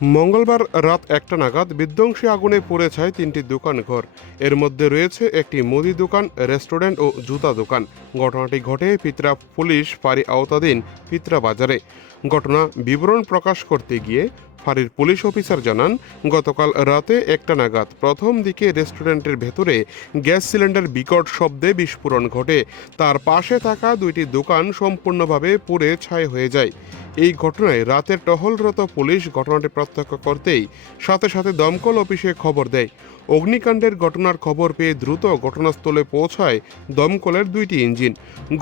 মঙ্গলবার রাত ১টা নাগাদ বিধ্বংসী আগুনে পুড়ে ছাই ৩টি দোকানঘর। এর মধ্যে রয়েছে একটি মুদি দোকান, রেস্টুরেন্ট ও জুতা দোকান। ঘটনাটি ঘটে পিত্রা পুলিশ ফাঁড়ি আওতাধীন পিত্রা বাজারে। ঘটনা বিবরণ প্রকাশ করতে গিয়ে ফাঁড়ির পুলিশ অফিসার জানান, গতকাল রাতে ১টা নাগাদ প্রথম দিকে রেস্টুরেন্টের ভেতরে গ্যাস সিলিন্ডার বিকট শব্দে বিস্ফোরণ ঘটে। তার পাশে থাকা দুইটি দোকান সম্পূর্ণভাবে পুড়ে ছাই হয়ে যায়। এই ঘটনায় রাতের টহলরত পুলিশ ঘটনাটি প্রত্যক্ষ করতেই সাথে সাথে দমকল অফিসে খবর দেয়। অগ্নিকাণ্ডের ঘটনার খবর পেয়ে দ্রুত ঘটনাস্থলে পৌঁছায় দমকলের দুইটি ইঞ্জিন।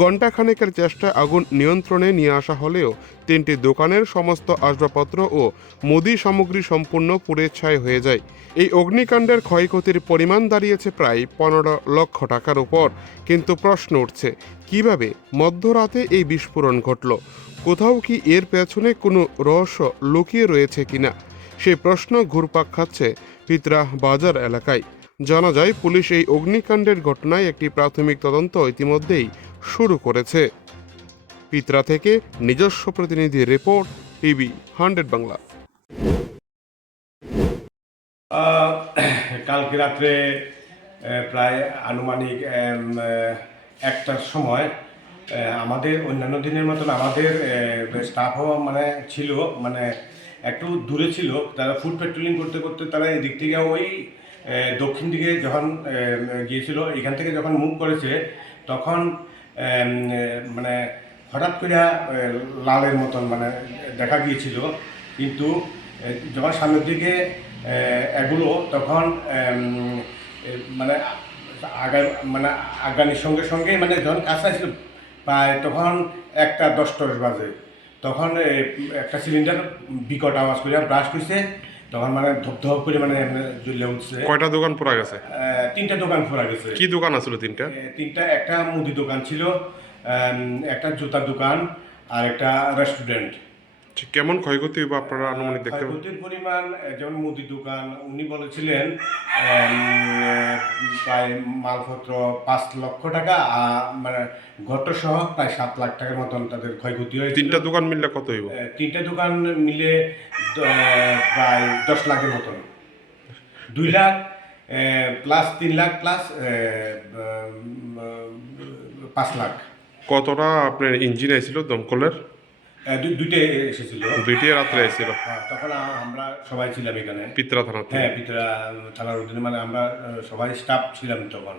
ঘণ্টাখানেকের চেষ্টায় আগুন নিয়ন্ত্রণে নিয়ে আসা হলেও 3টি দোকানের সমস্ত আসবাবপত্র ও মুদি সামগ্রী সম্পূর্ণ পুড়ে ছাই হয়ে যায়। এই অগ্নিকাণ্ডের ক্ষয়ক্ষতির পরিমাণ দাঁড়িয়েছে প্রায় 15 লক্ষ টাকার উপর। কিন্তু প্রশ্ন উঠছে, কিভাবে মধ্যরাতে এই বিস্ফোরণ ঘটল? কোথাও কি এর পেছনে কোনো রহস্য লুকিয়ে রয়েছে কিনা, সেই প্রশ্ন ঘুরপাক খাচ্ছে পিত্রা বাজার এলাকায়। জানা যায়, পুলিশ এই অগ্নিকাণ্ডের ঘটনায় একটি প্রাথমিক তদন্ত ইতিমধ্যেই শুরু করেছে। পিত্রা থেকে নিজস্ব প্রতিনিধি রিপোর্ট, টিভি 100 বাংলা। কালকে রাত্রে প্রায় আনুমানিক 1টার সময় আমাদের অন্যান্য দিনের মতন আমাদের স্টাফও ছিল, একটু দূরে ছিল। তারা ফুড পেট্রোলিং করতে করতে তারা এদিক থেকে ওই দক্ষিণ দিকে যখন গিয়েছিল, এখান থেকে যখন মুভ করেছে তখন হঠাৎ করে লালের মতন দেখা গিয়েছিল। কিন্তু যখন সামনের দিকে এগুলো তখন আগানির সঙ্গে সঙ্গে যখন কাছে ছিল প্রায় তখন 1টা 10 বাজে, তখন একটা সিলিন্ডার বিকট আওয়াজ করে ব্রাস্ট হয়েছে। তখন ধপ করে জ্বলে উঠছে। কয়টা দোকান পোড়া গেছে? 3টা দোকান পোড়া গেছে। কি দোকান আছিল তিনটা? একটা মুদি দোকান ছিল, একটা জুতার দোকান আর একটা রেস্টুরেন্ট। কেমন ক্ষয়ক্ষতি বা আপনারা আনুমানিক দেখতে পাবেন? ক্ষয়ক্ষতির পরিমাণ, যেমন মুদি দোকান উনি বলেছিলেন প্রায় মালপত্র 5 লক্ষ টাকা, ঘট সহ প্রায় 7 লাখ টাকার মতন তাদের ক্ষয়ক্ষতি হয়েছে। 3টা দোকান মিললে কত হইব? 3টা দোকান মিলে প্রায় 10 লাখের মতন। 2 লাখ প্লাস 3 লাখ প্লাস 5 লাখ। কতটা আপনার ইঞ্জিন আইছিল দমকলের? দুইটা এসেছিল। দুইটাই রাত্রে আইছিল? তখন আমরা সবাই ছিলাম এখানে পিত্রা থানা? হ্যাঁ, পিত্রা থানার অধীনে, আমরা সবাই স্টাফ ছিলাম তখন।